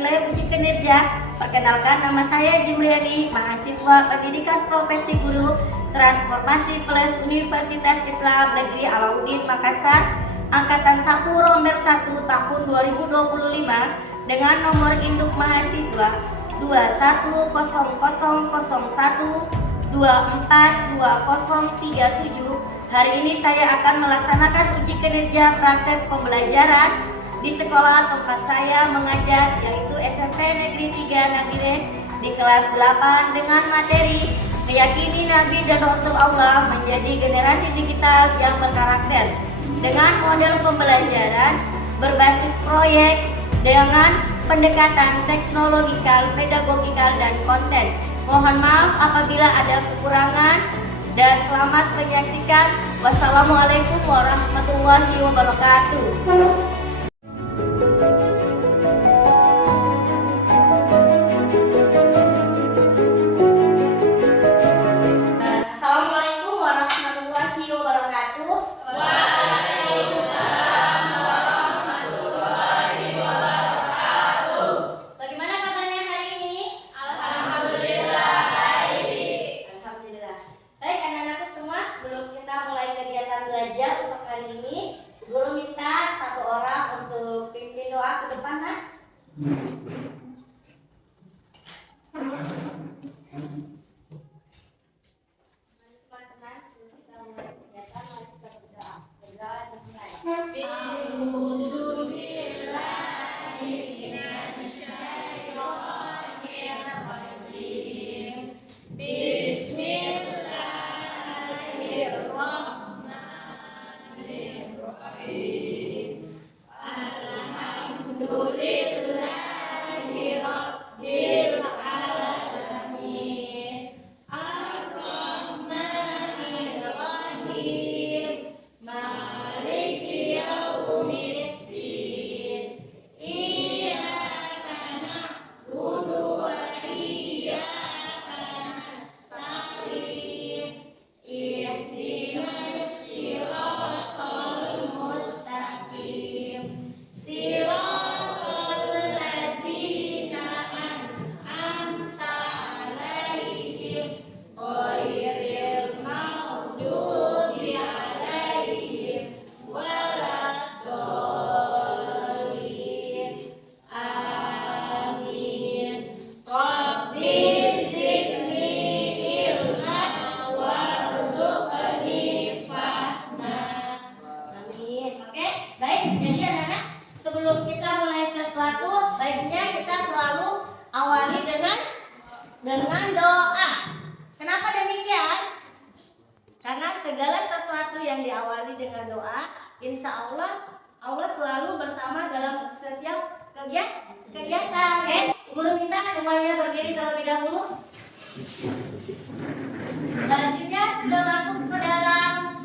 nilai uji kinerja. Perkenalkan, nama saya Jumriani, mahasiswa Pendidikan Profesi Guru Transformasi Plus Universitas Islam Negeri Alauddin Makassar, Angkatan 1 Romer 1 tahun 2025 dengan nomor induk mahasiswa 210001242037. Hari ini saya akan melaksanakan uji kinerja praktek pembelajaran di sekolah tempat saya mengajar, yaitu SMP Negeri 3 Nabire di kelas 8 dengan materi meyakini Nabi dan Rasul Allah menjadi generasi digital yang berkarakter dengan model pembelajaran berbasis proyek dengan pendekatan teknologikal, pedagogikal, dan konten. Mohon maaf apabila ada kekurangan dan selamat menyaksikan. Wassalamualaikum warahmatullahi wabarakatuh. Assalamualaikum warahmatullahi wabarakatuh. Waalaikumsalam warahmatullahi wabarakatuh. Bagaimana kabarnya hari ini? Alhamdulillah baik. Alhamdulillah. Baik anak-anakku semua, sebelum kita mulai kegiatan belajar untuk hari ini, guru minta satu orang untuk pimpin doa ke depan, nah. Sebelum kita mulai sesuatu, baiknya kita selalu awali dengan doa. Kenapa demikian? Karena segala sesuatu yang diawali dengan doa, insya Allah selalu bersama dalam setiap kegiatan. Oke? Guru minta semuanya berdiri terlebih dahulu. Selanjutnya sudah masuk ke dalam.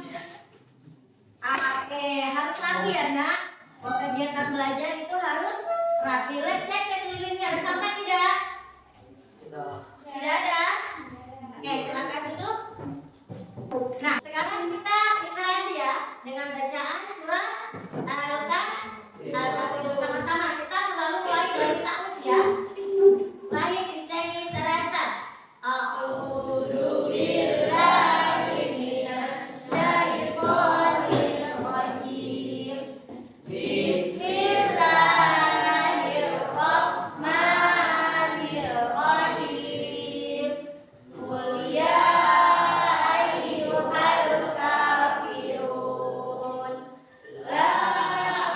Oke, harus rapi ya nak. Kegiatan belajar itu harus rapi. Cek sekelilingnya ada sampah tidak? Tidak ada. Oke, silakan duduk. Nah, sekarang kita interaksi ya dengan bacaan surah Al-Kahfi sama-sama. Kita selalu mulai dari ta'awudz ya. Lahir istani salasa. A'udzu billahi minasy syaithanir rajim. Bismillahirrahmanirrahim. Qul ya ayyuhal kafirun la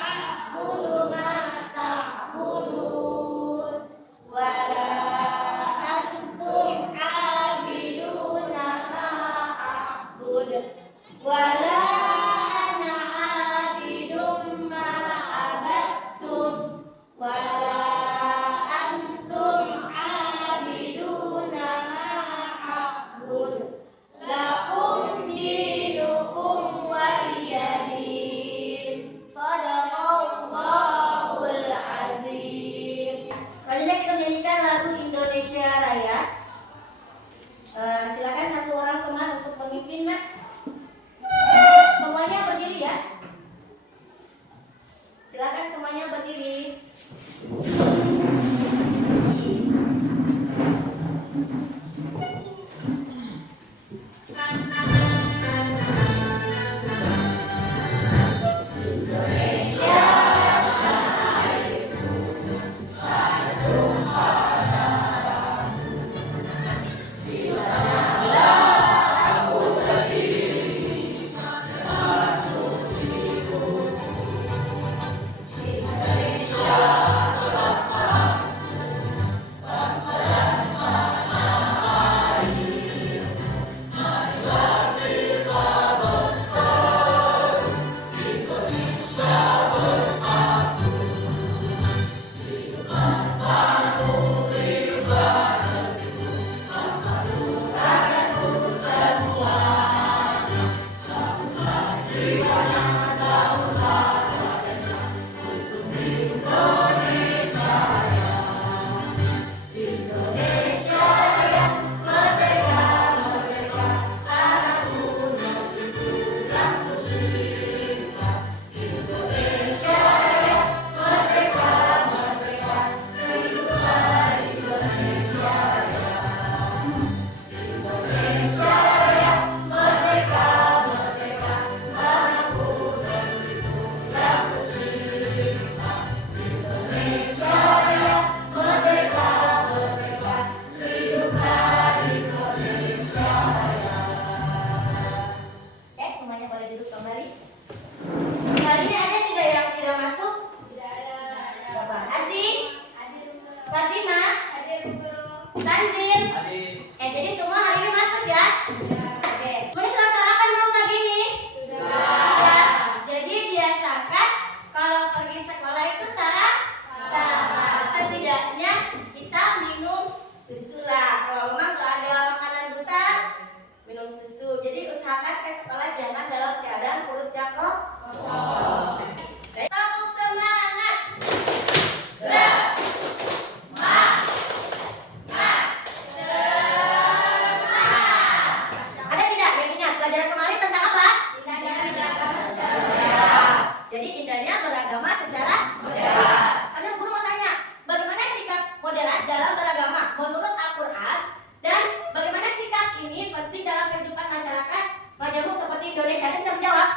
a'budu ma ta'budun wa la antum 'abiduna ma a'bud wa la ana 'abidum ma 'abadtum wa la antum 'abiduna ma a'bud lakum dinukum waliyadin. Shadaqallahul azim. Selanjutnya kita nyanyikan lagu Indonesia Raya. Silakan satu orang teman untuk memimpin, nak. Semuanya berdiri ya. Silakan semuanya berdiri. Tanzil. Jadi semua hari ini masuk ya? Oke. Semuanya sudah sarapan belum pagi ini? Sudah. Jadi biasakan kalau pergi sekolah itu sarapan. Setidaknya kita minum susu lah. Kalau memang nggak ada makanan besar, minum susu. Jadi usahakan ke sekolah jangan dalam keadaan perutnya kosong. Tepuk semangat. Ada tidak yang ingat pelajaran kemarin tentang apa? Jadi indahnya beragama secara moderat. Ada guru mau tanya, bagaimana sikap moderat dalam beragama menurut Al-Quran, dan bagaimana sikap ini penting dalam kehidupan masyarakat majemuk seperti Indonesia? Ada bisa menjawab?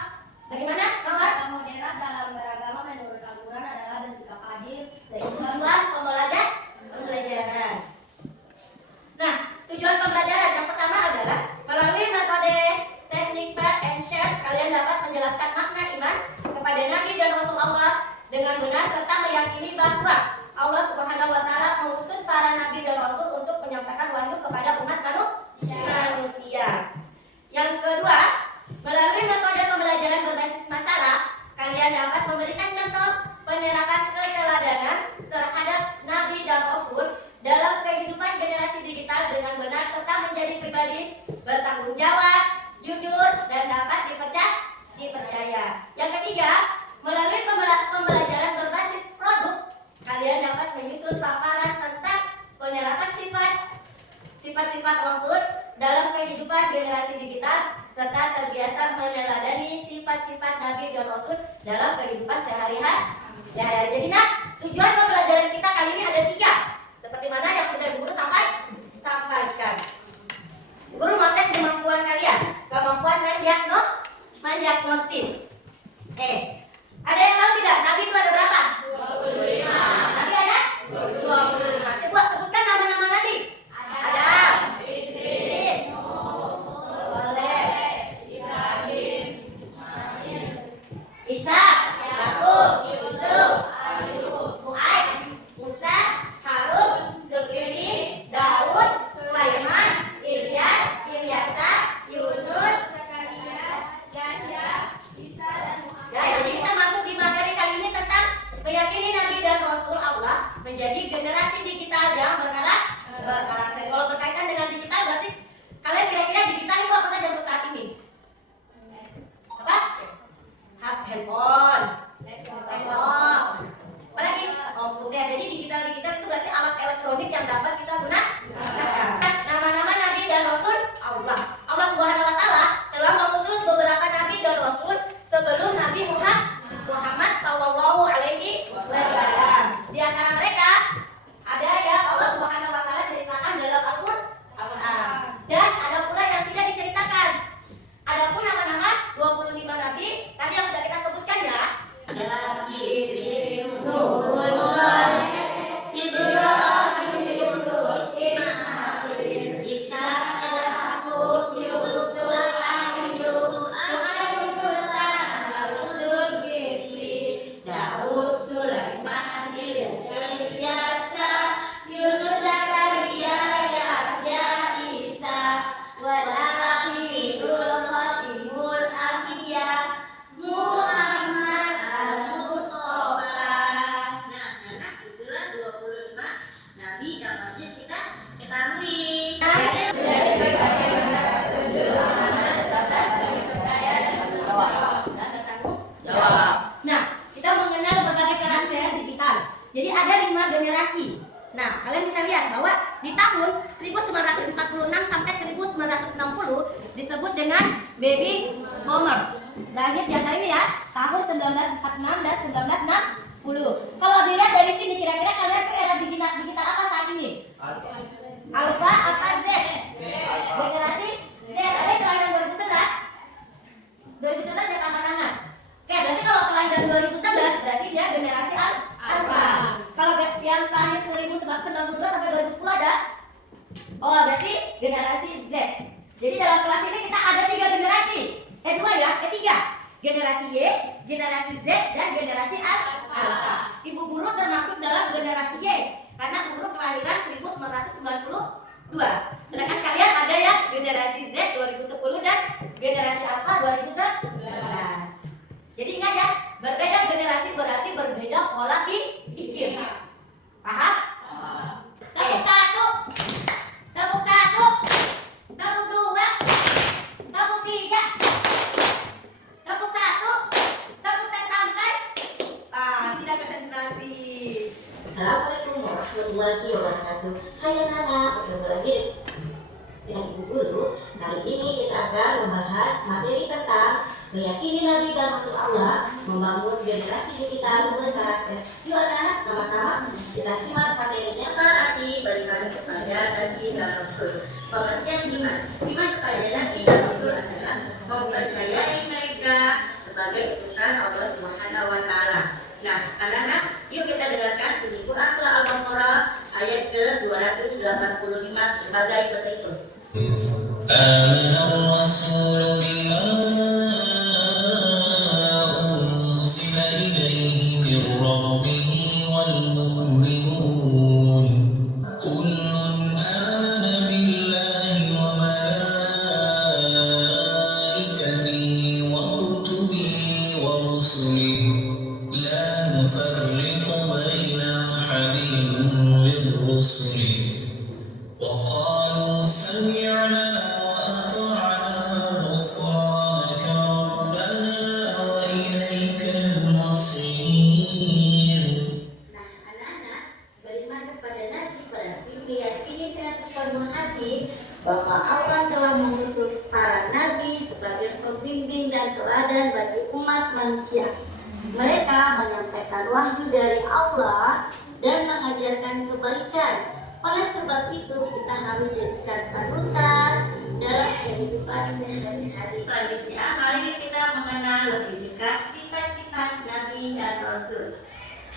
Bagaimana, Mawar? Sikap moderat dalam beragama menurut Al-Quran adalah bersikap adil, Tujuan pembelajaran. Nah, tujuan pembelajaran yang pertama adalah melalui metode teknik part and share, kalian dapat menjelaskan makna iman kepada Nabi dan Rasul Allah dengan benar serta meyakini bahwa Allah Subhanahu wa Ta'ala mengutus para Nabi dan Rasul untuk menyampaikan wahyu kepada umat manusia. Yang kedua, melalui metode pembelajaran berbasis masalah, kalian dapat memberikan contoh penerapan keteladanan terhadap Nabi dan Rasul dalam kehidupan generasi digital dengan benar serta menjadi pribadi bertanggung jawab, jujur, dan dapat dipercaya. Yang ketiga, melalui pembelajaran berbasis produk, kalian dapat menyusun paparan tentang penerapan sifat-sifat Rasul dalam kehidupan generasi digital serta terbiasa meneladani sifat-sifat Nabi dan Rasul dalam kehidupan sehari-hari. Jadi tujuan pembelajaran kita kali ini ada 3, seperti mana yang sudah Guru sampaikan. Guru mau tes kemampuan kalian, kemampuan mendiagnosis. Ada yang tahu tidak? Nabi itu ada berapa? 25. Nabi ada? 25. Coba sebutkan nama-nama Nabi. Adam, Idris, Soleh, Ibrahim, Ishak, Yakub, Yusuf, Ayub, Fuaid, Musa, Harun, Zulkifli, Daud, Sulaiman, Ilyas, Ilyasa, Yunus, Zakaria, Yahya, Isa, dan Muhammad. Ya, jadi kita masuk di materi kali ini tentang meyakini Nabi dan Rasul Allah menjadi generasi digital yang berkarakter. Kalau berkaitan dengan digital berarti kalian kira-kira digital itu apa saja untuk saat ini? Apa? Handphone. Apalagi? Sudah. Jadi digital itu berarti alat elektronik yang dapat kita gunakan. Nama-nama Nabi dan Rasul Allah. Allah Subhanahu wa Ta'ala telah mengutus beberapa Nabi dan Rasul sebelum Nabi Muhammad Sallallahu Alaihi Wasallam. Di antara mereka ada yang Allah Subhanahu wa Ta'ala ceritakan dalam Al-Quran, dan ada pula yang tidak diceritakan. Adapun nama-nama 25 Nabi tadi yang sudah kita sebutkan ya. Nabi Idris, Nuh, Saleh, Ibrahim, Ismail, Ishak, Yakub, Yusuf, Ayub, Musa, Zulkifli, Daud, Sulaiman, Ilyas, Yunus, Zakaria, Yahya, Isa, wal akhirul khatimul anbiya, Muhammad al-Mustafa. Nah, itulah 25 Nabi yang wajib kita ketahui. Nah, kita mengenal berbagai karakter digital. Jadi ada 5 generasi. Nah, kalian bisa lihat bahwa di tahun 1946 sampai 1960 disebut dengan baby boomers. Lahir di antara ini ya, tahun 1946 dan 1960. Kalau dilihat dari sini, kira-kira kalian tuh era digital apa saat ini? Alpha apa Z? Generasi Z. Ada yang kelahiran 2011? 2011 siapa angkat tangan? Oke, berarti kalau kelahiran 2011 berarti dia generasi Alpha. Kalau yang lahir 1992 sampai 2010 ada? Oh, berarti generasi Z. Jadi dalam kelas ini kita ada 3 generasi. 2 ya, 3. Generasi Y, generasi Z, dan generasi Alpha. Ibu guru termasuk dalam generasi Y karena guru kelahiran 1990 2. Sedangkan kalian ada yang generasi Z 2010 dan generasi apa 2011. Jadi ingat ya, berbeda generasi berarti berbeda pola pikir. Paham? Tepuk 1, tepuk 1, tepuk 2, tepuk 3, tepuk 1, tepuk tak sampai. Tidak konsentrasi. Assalamualaikum warahmatullahi wabarakatuh. Hai anak-anak, bertemu lagi dengan Ibu Guru. Kali ini kita akan membahas materi tentang meyakini Nabi dan Rasul Allah, membangun generasi digital berkarakter. Yuk anak-anak, sama-sama kita simak materinya. Taati beriman kepada Nabi dan Rasul. Pengertian iman. Iman kepada Nabi dan Rasul adalah mempercayai mereka sebagai utusan Allah Subhanahu wa Ta'ala. Nah, anak-anak, yuk kita dengarkan bunyi Quran surah Al-Baqarah ayat ke-285 sebagai berikut. آمن الرسول بما أرسل إليه من ربه والمؤمنون كل آمن بالله وملائكته وكتبه ورسله لا نفرق بين أحد من رسله وقالوا سمعنا وأطعنا غفرانك ربنا وإليك المصير. Nah, anak-anak, beriman kepada Nabi berarti meyakini dengan sepenuh hati bahwa Allah telah mengutus para nabi sebagai pembimbing dan teladan bagi umat manusia. Mereka menyampaikan wahyu dari Allah dan mengajarkan kebaikan. Oleh sebab itu kita harus jadikan panutan dalam kehidupan sehari-hari. Selanjutnya, mari kita mengenal lebih dekat sifat-sifat Nabi dan Rasul.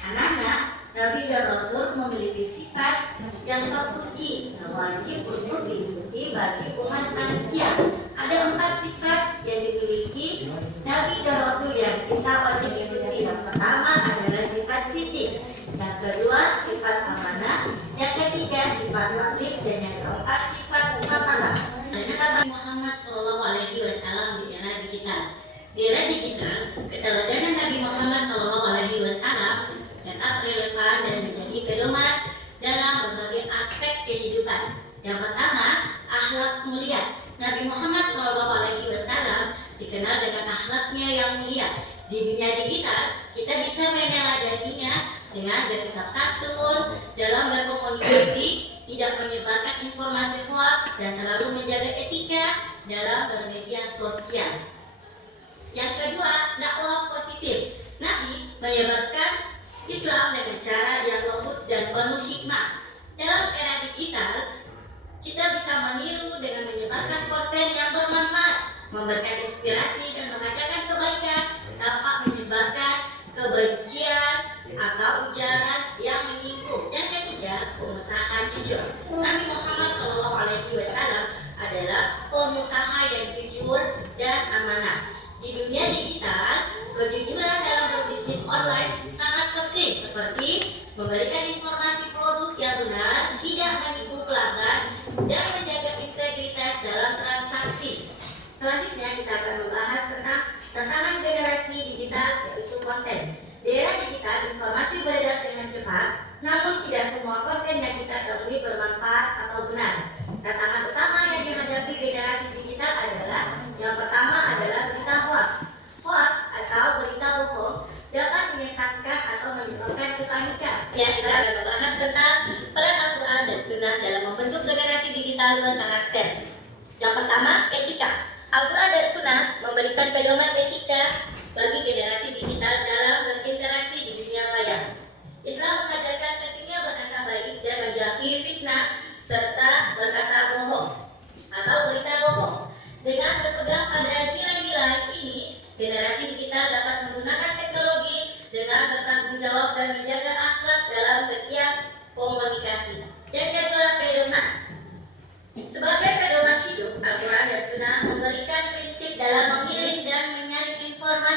Anak-anak, Nabi dan Rasul memiliki sifat yang terpuji dan wajib untuk diikuti bagi umat manusia. Ada 4 sifat yang dimiliki Nabi dan Rasul yang kita wajib ikuti. Yang pertama adalah sifat sidik, yang kedua sifat amanah, yang ketiga sifat latif, dan yang keempat sifat muamalah. Ada kata Muhammad SAW di era digital. Di era digital, keteladanan Nabi Muhammad SAW tetap relevan dan menjadi pedoman dalam berbagai aspek kehidupan. Yang pertama, akhlak mulia. Nabi Muhammad SAW dikenal dengan akhlaknya yang mulia. Di dunia digital, kita bisa meneladaninya dengan bersikap santun dalam berkomunikasi, tidak menyebarkan informasi hoax, dan selalu menjaga etika dalam bermedia sosial. Yang kedua, dakwah positif. Nabi menyebarkan Islam dengan cara yang lembut dan penuh hikmah. Dalam era digital, kita bisa meniru dengan menyebarkan konten yang bermanfaat, memberikan inspirasi dan mengajarkan kebaikan tanpa menyebarkan kebencian atau ujaran yang menyinggung. Yang ketiga, pengusaha jujur. Nabi Muhammad SAW adalah pengusaha yang jujur dan amanah. Di dunia digital, kejujuran dalam berbisnis online sangat penting, seperti memberikan informasi produk yang benar, tidak menipu pelanggan, dan menjaga integritas dalam transaksi. Selanjutnya kita akan membahas tentang tantangan generasi digital, yaitu konten. Di era digital, informasi beredar dengan cepat, namun tidak semua konten yang kita temui bermanfaat atau benar. Tantangan utama yang dihadapi generasi digital adalah yang pertama adalah berita hoax. Hoax atau berita bohong dapat menyesatkan atau menyebabkan kepanikan. Ya, kita akan membahas tentang peran Al-Quran dan Sunnah dalam membentuk generasi digital berkarakter. Yang pertama, etika. Al-Quran dan Sunnah memberikan pedoman etika bagi generasi digital dalam berinteraksi di dunia maya. Islam mengajarkan pentingnya berkata baik dan menjauhi fitnah serta berkata bohong atau berita bohong. Dengan berpegang pada nilai-nilai ini, generasi digital dapat menggunakan teknologi dengan bertanggung jawab dan menjaga akhlak dalam setiap komunikasi. Yang kedua, pedoman. Sebagai pedoman hidup, Al-Quran dan Sunnah memberikan prinsip dalam memilih dan menyaring informasi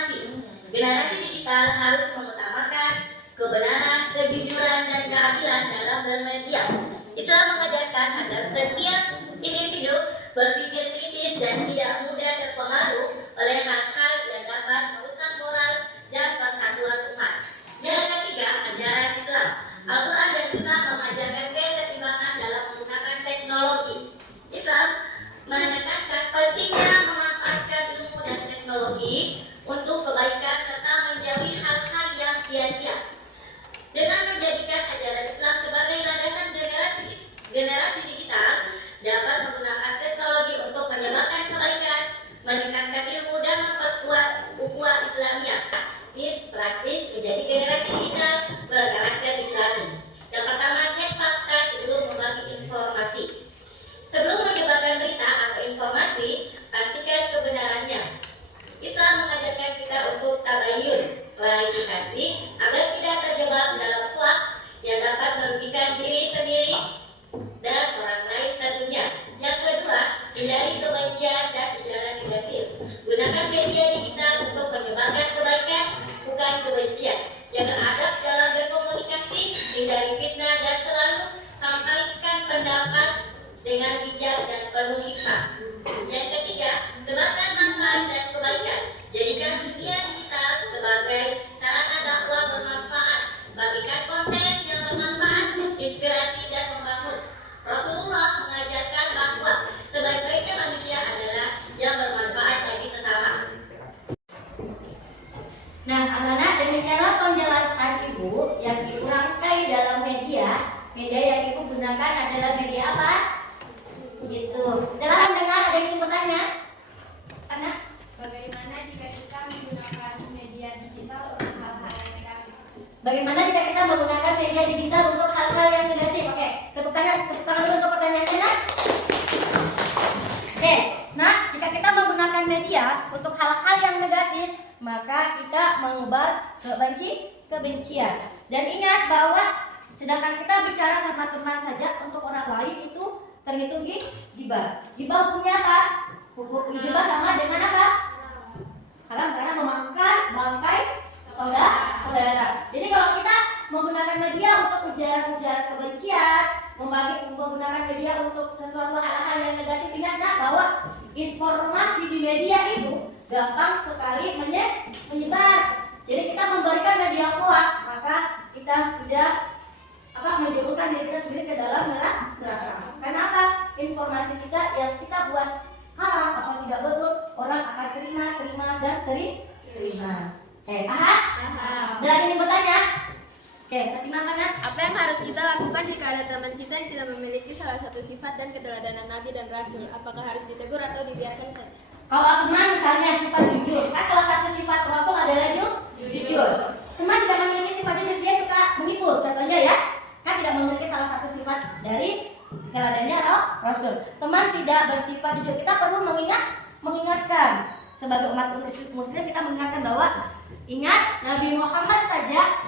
adalah media apa? Gitu. Setelah mendengar, ada yang ingin bertanya? Anak? Bagaimana jika kita menggunakan media digital untuk hal-hal yang negatif? Bagaimana jika kita menggunakan media digital untuk hal-hal yang negatif? Oke, tepuk tangan dulu untuk pertanyaannya, Nak. Oke, nah jika kita menggunakan media untuk hal-hal yang negatif, maka kita mengubar kebencian. Dan ingat bahwa sedangkan kita bicara sama teman saja, untuk orang lain itu terhitung gibah. Gibah hukumnya apa? Hukum gibah sama dengan apa? Haram, karena memakan bangkai saudara. Jadi kalau kita menggunakan media untuk ujaran-ujaran kebencian, menggunakan media untuk sesuatu hal-hal yang negatif, ingatlah bahwa informasi di media itu gampang sekali menyebar. Jadi kita memberikan media hoax, maka kita sudah menjerumuskan diri kita sendiri ke dalam neraka. Karena apa? Informasi kita yang kita buat haram atau tidak betul, orang akan terima dan terima. Paham? Ada lagi yang bertanya? Fatimah kanan. Apa yang harus kita lakukan jika ada teman kita yang tidak memiliki salah satu sifat dan keteladanan Nabi dan Rasul? Apakah harus ditegur atau dibiarkan saja? Kalau teman misalnya sifat jujur, kan salah satu sifat Rasul adalah jujur. Teman tidak memiliki sifat jujur, dia suka menipu. Contohnya ya, kan tidak memiliki salah satu sifat dari teladannya Rasul. Teman tidak bersifat jujur, kita perlu mengingatkan. Sebagai umat muslim kita mengingatkan bahwa ingat Nabi Muhammad saja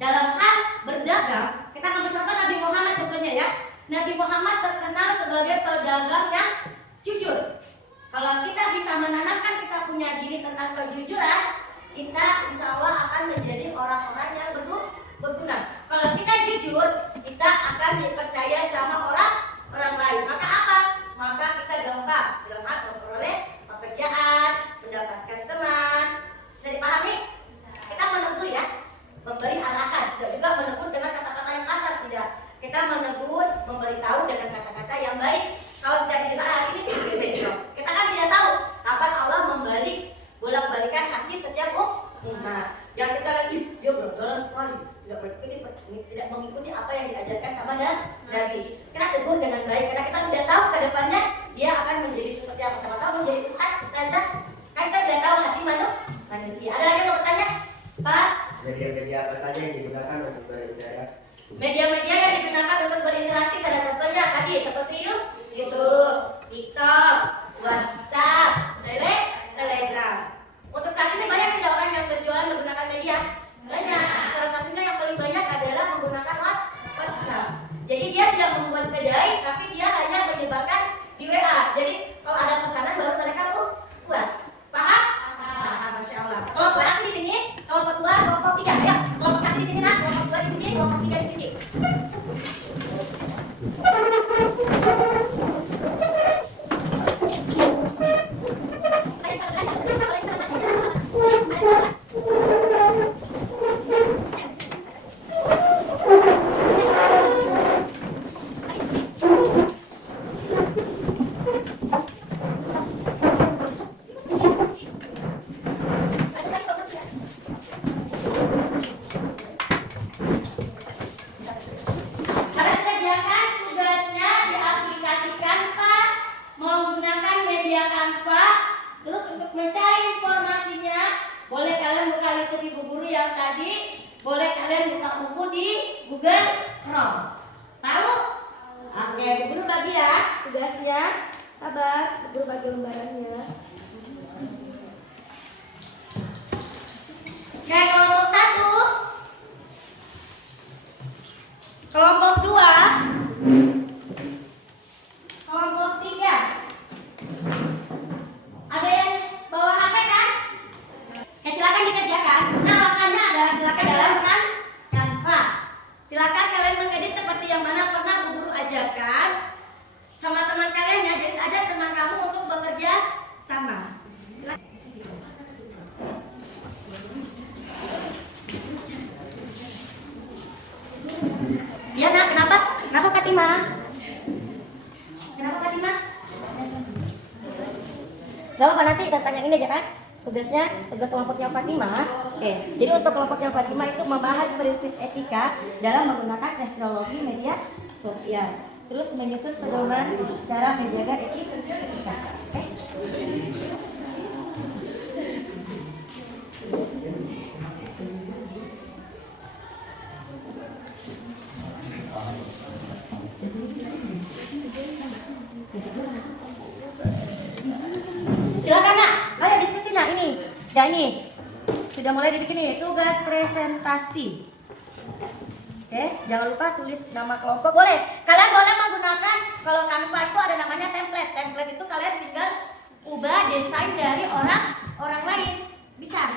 dalam hal berdagang, kita ambil contoh Nabi Muhammad contohnya ya. Nabi Muhammad terkenal sebagai pedagang yang jujur. Kalau kita bisa menanamkan kita punya diri tentang kejujuran, kita insya Allah akan menjadi orang-orang yang berguna. Kalau kita jujur, kita akan dipercaya sama orang lain. Maka apa? Maka kita gampang dalam hal memperoleh pekerjaan, mendapatkan teman. Bisa dipahami? Kita menegur ya, memberi arahan, tidak juga menegur dengan kata-kata yang kasar, tidak. Kita menegur, memberitahu dengan kata-kata yang baik. Kalau tidak didengar hari ini, besok. Kita kan tidak tahu kapan Allah bolak-balikan hati setiap umat. Yang kita lihat, dia berdoa sekali, tidak mengikuti apa yang diajarkan sama Nabi. Kita tegur dengan baik, karena kita tidak tahu ke depannya dia akan menjadi seperti apa. Sama tahu menjadi ustazah, kan kita tidak tahu hati manusia. Ada lagi yang mau bertanya? Pak? Media-media apa saja yang digunakan untuk berinteraksi? Media-media yang digunakan untuk berinteraksi pada contohnya tadi seperti YouTube, TikTok, WhatsApp, Telegram. Untuk saat ini banyak tidak orang yang berjualan menggunakan media? Banyak. Salah satunya yang paling banyak adalah menggunakan WhatsApp. Jadi dia tidak membuat kedai, tapi dia hanya menyebarkan di WA. Jadi kalau ada pesanan baru mereka buat. Paham? Paham, Masya Allah. Kelompok satu di sini, kelompok dua, kelompok tiga. Ayo, kelompok satu di sini, nah, kelompok dua di sini, kelompok tiga di sini. Gak apa-apa, nanti datang yang ini aja kan. Tugas kelompoknya Fatimah. Jadi untuk kelompoknya Fatimah itu membahas prinsip etika dalam menggunakan teknologi media sosial. Terus menyusun pedoman cara menjaga etika. Silakan nak, ayo diskusi nak ini. Ya ini sudah mulai dibikin nih tugas presentasi. Oke, jangan lupa tulis nama kelompok. Boleh, kalian boleh menggunakan kalau Canva itu ada namanya template. Template itu kalian tinggal ubah desain dari orang lain. Bisa.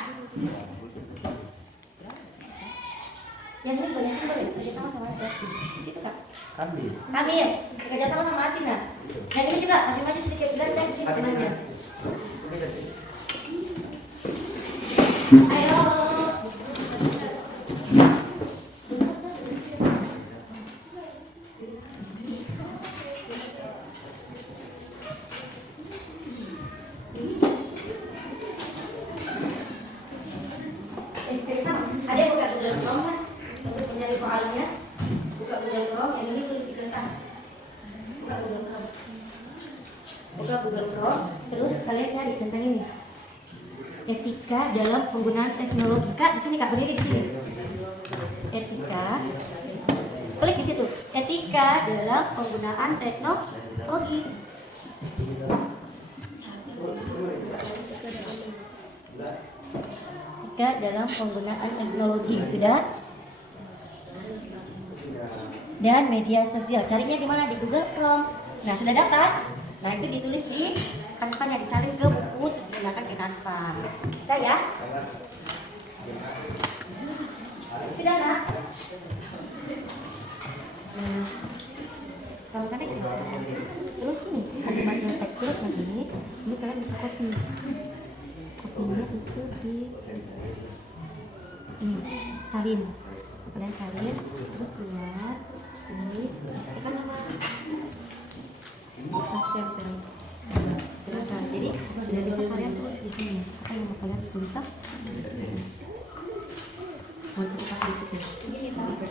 Yang ini boleh kerja sama sama Desi. Situ kak. Kami ya, kerja sama sama Asina. Yang ini juga maju-maju sedikit dan di sini temannya. Ayo. Ada yang buka Google Chrome kan? Untuk mencari soalnya. Buka Google Chrome, yang ini tulis di kertas. Buka Google Chrome. Buka Google Chrome, terus kalian cari tentang ini. Etika dalam penggunaan teknologi. Kak, di sini Kak, berdiri di sini. Etika. Klik di situ. Etika dalam penggunaan teknologi. Etika dalam penggunaan teknologi. Sudah? Dan media sosial. Carinya di mana? Di Google Chrome. Nah, sudah dapat? Nah, itu ditulis di Canva-nya, disalin ke buku, terus digunakan ke Canva. Bisa ya? Sudah nak? Nah, kalau kan terus nih, ada material teks terus lagi ini kalian bisa copy. Kopinya itu di ini, salin. Kalian salin, terus keluar ini, apa nama? Tempel. Silakan. Jadi sudah bisa kalian tulis di sini. Apa yang mau kalian tulis tak? Mau kita di situ.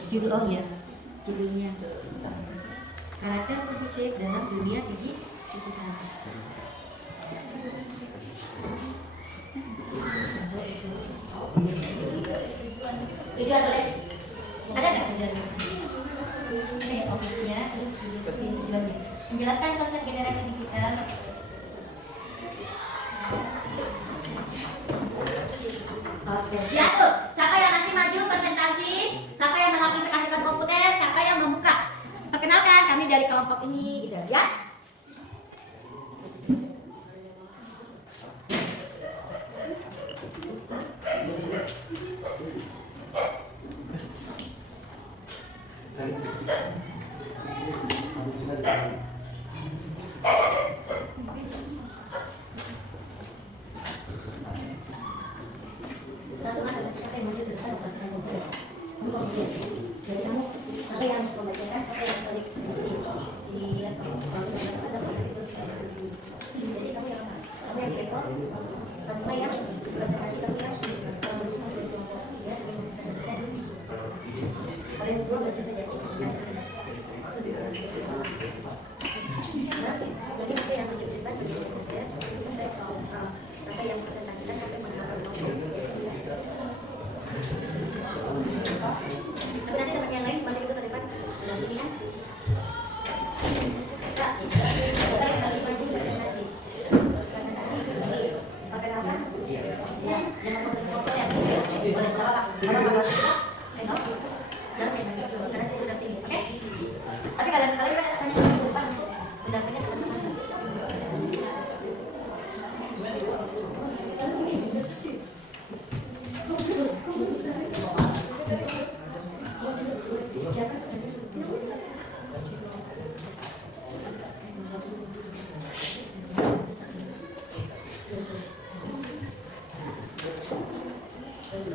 Judul ya, judulnya. Karakter positif dalam dunia digital. Tujuan boleh? Ada nggak tujuannya? Ini ya topiknya, terus tujuannya. Menjelaskan konsep generasi digital. Oke. Ya tuh, siapa yang nanti maju presentasi, siapa yang mengaplikasikan komputer, siapa yang membuka. Perkenalkan, kami dari kelompok ini, gitu ya. Langsung ada siapa yang maju terhadap pasukan komputer. Jadi kamu siapa yang membacakan, siapa yang balik di ada itu. Jadi kamu yang rekod, kamu yang presentasi kamu yang sama ya, presentasikan. Kalian berdua baca saja. Jadi siapa yang menunjukkan ya, siapa yang presentasikan, siapa yang menghafal. Tapi nanti teman yang lain bantu ikut ke depan. Udah ini kan? Kak, kita yang lagi maju presentasi. Presentasi ini perkenalkan. Ya, jangan foto ya. Boleh, nggak apa-apa. Tengok. Jangan main. Sana aku udah tinggi, oke? Tapi kalian tanya ke depan. Pendampingnya teman-teman.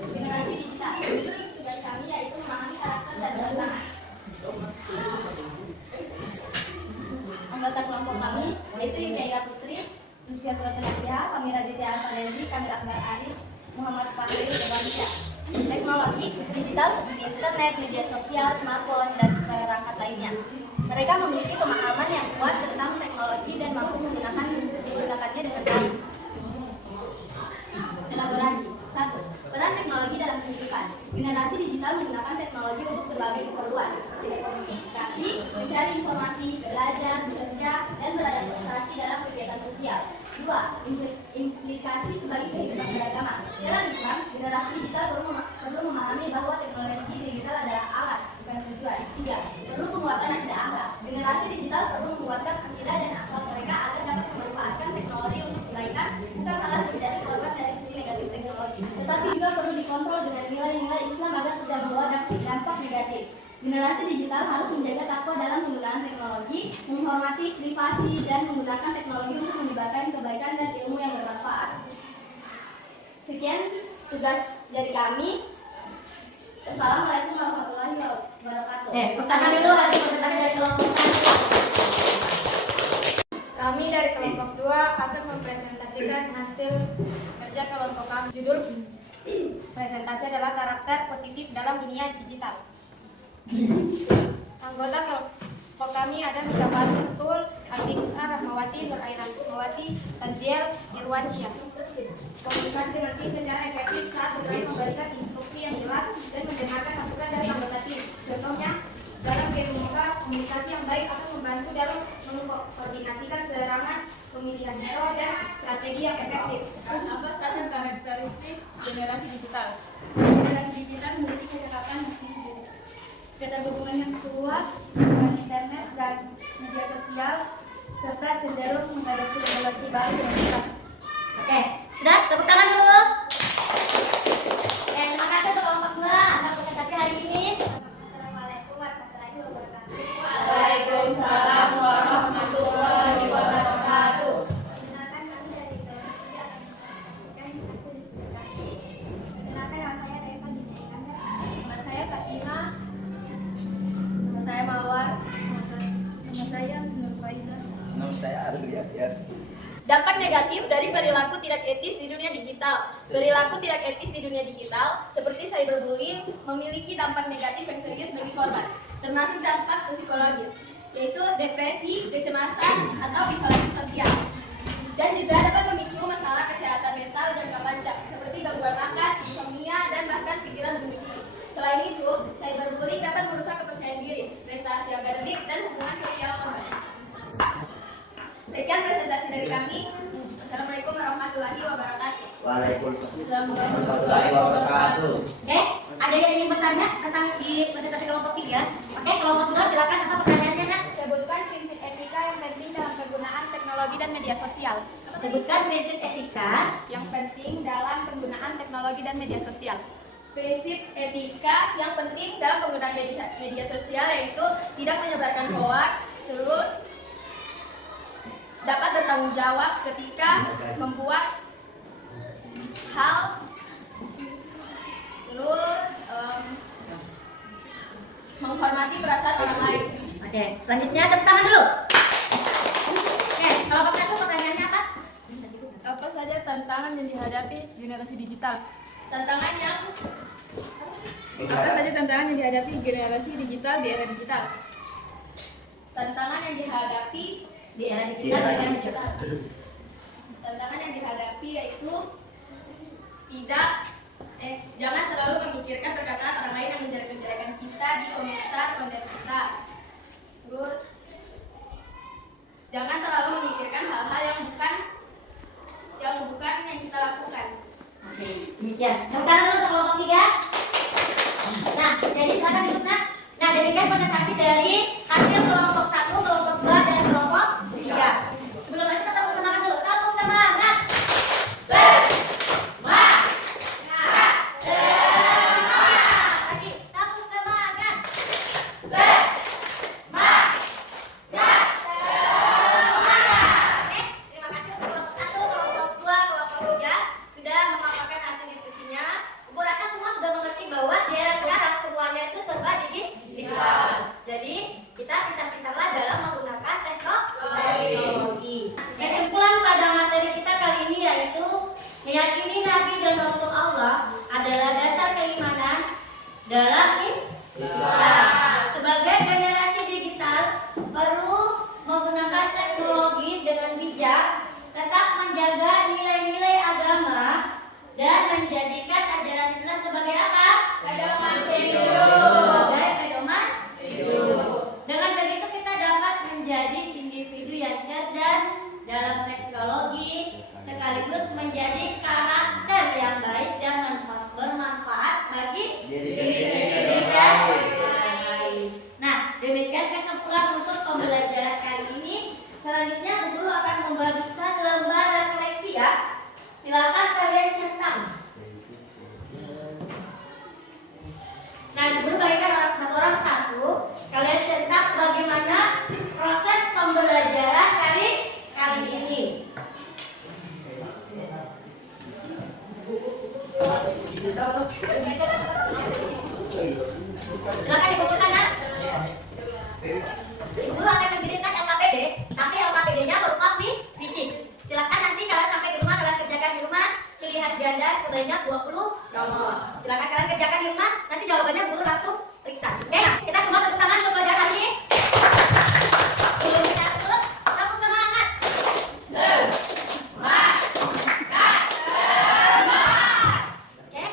Generasi digital itu tugas kami yaitu memahami karakter dan tantangan. Anggota kelompok kami yaitu Yukaira Putri, Lucia Protelasia, Kami Raditya Alfarenzi, Kamil Akbar Aris, Muhammad Fahri Dewansyah. Teknologi digital seperti internet, media sosial, smartphone, dan perangkat lainnya. Mereka memiliki pemahaman yang kuat tentang teknologi dan mampu menggunakannya dengan baik. Elaborasi. 1. Peran teknologi dalam pendidikan. Generasi digital menggunakan teknologi untuk berbagai keperluan seperti komunikasi, mencari informasi, belajar, bekerja, dan beradaptasi dalam kegiatan sosial. 2. Implikasi bagi kehidupan beragama. Dalam Islam, generasi digital perlu memahami bahwa teknologi digital adalah alat, bukan tujuan. 3. Perlu penguatan akidah akhlak. Generasi digital perlu menguatkan akidah dan akhlak mereka agar dapat memanfaatkan teknologi untuk kebaikan, bukan malah menjadi korban dari sisi negatif teknologi. Tetapi juga perlu dikontrol dengan nilai-nilai Islam agar tidak membawa dampak negatif. Generasi digital harus menjaga takwa dalam penggunaan teknologi, menghormati privasi, dan menggunakan teknologi untuk menyebarkan kebaikan dan ilmu yang bermanfaat. Sekian tugas dari kami. Assalamualaikum warahmatullahi wabarakatuh. Pertanyaan dulu hasil presentasi dari kelompok 1. Kami dari kelompok 2 akan mempresentasikan hasil kerja kelompok kami. Judul presentasi adalah karakter positif dalam dunia digital. Anggota kelompok kami ada Misabatul, Atika Rahmawati, Nuraina Rahmawati, Tanziel Irwansyah. Komunikasi dengan tim secara efektif saat bermain, memberikan instruksi yang jelas dan mendengarkan masukan dari anggota tim. Contohnya, dalam game MOBA, komunikasi yang baik akan membantu dalam mengkoordinasikan serangan, pemilihan hero, dan strategi yang efektif. Apa saja karakteristik generasi digital? Generasi digital memiliki kecakapan keterhubungan yang kuat dengan internet dan media sosial, serta cenderung mengadopsi teknologi baru yang cepat. Oke, sudah? Tepuk tangan dulu. Terima kasih untuk kelompok 2 atas presentasi hari ini. Assalamualaikum warahmatullahi wabarakatuh. Waalaikumsalam warahmatullahi wabarakatuh. Perkenalkan, kami dari kelompok 3 akan mempresentasikan hasil diskusi kami. Perkenalkan, nama saya Reva Junaida. Nama saya Fatima. Nama saya Mawar. Nama saya Nur Faiza. Nama saya Ardi ya. Dampak negatif dari perilaku tidak etis di dunia digital. Perilaku tidak etis di dunia digital, seperti cyberbullying, memiliki dampak negatif yang serius bagi korban, termasuk dampak psikologis, yaitu depresi, kecemasan, atau isolasi sosial. Dan juga dapat memicu masalah kesehatan mental jangka panjang, seperti gangguan makan, insomnia, dan bahkan pikiran bunuh diri. Selain itu, cyberbullying dapat merusak kepercayaan diri, prestasi akademik, dan hubungan sosial korban. Sekian presentasi dari kami. Assalamualaikum warahmatullahi wabarakatuh. Waalaikumsalam warahmatullahi wabarakatuh. Oke, ada yang ingin bertanya tentang di presentasi kelompok 3? Oke, kelompok 2 silakan, apa pertanyaannya, Nak? Sebutkan prinsip etika yang penting dalam penggunaan teknologi dan media sosial. Sebutkan prinsip etika Yang penting dalam penggunaan teknologi dan media sosial. Prinsip etika yang penting dalam penggunaan media sosial yaitu tidak menyebarkan hoaks, terus dapat bertanggung jawab ketika membuat hal, terus menghormati perasaan orang lain. Oke, selanjutnya tepuk tangan dulu. Oke, kelompok 1 pertanyaannya apa? Apa saja tantangan yang dihadapi generasi digital? Tantangan yang Apa saja tantangan yang dihadapi generasi digital di era digital? tantangan yang dihadapi Di era digital. tantangan yang dihadapi yaitu jangan terlalu memikirkan perkataan orang lain yang menjelek-jelekan kita di komentar konten kita. Terus jangan terlalu memikirkan hal-hal yang bukan yang kita lakukan. Oke, demikian. Tepuk tangan dulu untuk kelompok 3. Nah, jadi silakan duduk, Nak. Nah, demikian presentasi dari hasil kelompok 1, kelompok 2, dan kelompok 3. Sebelum lanjut kita tepuk semangat dulu. Tepuk semangat. Semangat. Semangat. Lagi, tepuk semangat. Semangat. Semangat. Oke, terima kasih untuk kelompok 1, kelompok 2, kelompok 3 sudah memaparkan hasil diskusinya. Ibu rasa semua sudah mengerti bahwa di era sekarang semuanya itu serba digital. Jadi kita bijak, tetap menjaga nilai-nilai agama dan menjadikan ajaran Islam sebagai apa? Pedoman hidup. Sebagai pedoman hidup. Dengan begitu kita dapat menjadi individu yang cerdas dalam teknologi, sekaligus menjadi karakter yang baik dan bermanfaat bagi diri sendiri dan orang lain. Nah, demikian kesimpulan untuk pembelajaran kali ini. Selanjutnya Bu Guru akan membagikan lembar refleksi ya. Silakan kalian centang. Nah, Bu Guru bagikan satu orang satu. Kalian centang bagaimana proses pembelajaran kali ini. Silakan dikumpulkan ya. Ibu Guru akan mengirimkan LKPD, tapi LKPD-nya berupa fisik. Silakan nanti kalau sampai di rumah kalian kerjakan di rumah pilihan ganda sebanyak 20 nomor. Silakan kalian kerjakan di rumah, nanti jawabannya Bu Guru langsung periksa. Oke, kita semua tepuk tangan untuk pelajaran hari ini. Sebelum kita tutup, langsung semangat. Oke,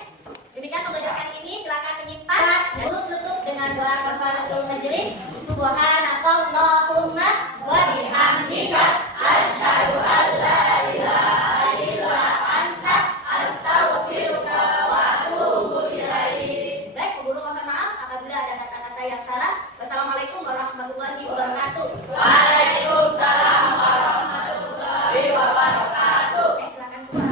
demikian pembelajaran kali ini. Silakan menyimpan. Lalu tutup dengan doa kafaratul majelis. Subhanakallahumma wa bihamdika asyhadu an la ilaha illa anta astaghfiruka wa atubu ilaik. Baik, Bu Guru mohon maaf apabila ada kata-kata yang salah. Wassalamualaikum warahmatullahi wabarakatuh. Waalaikumsalam warahmatullahi wabarakatuh. Silakan keluar.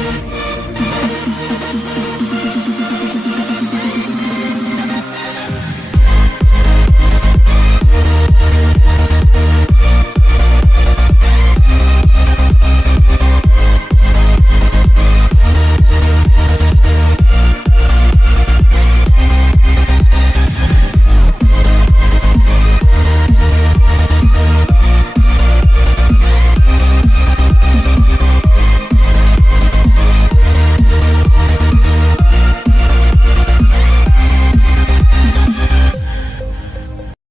Thank you.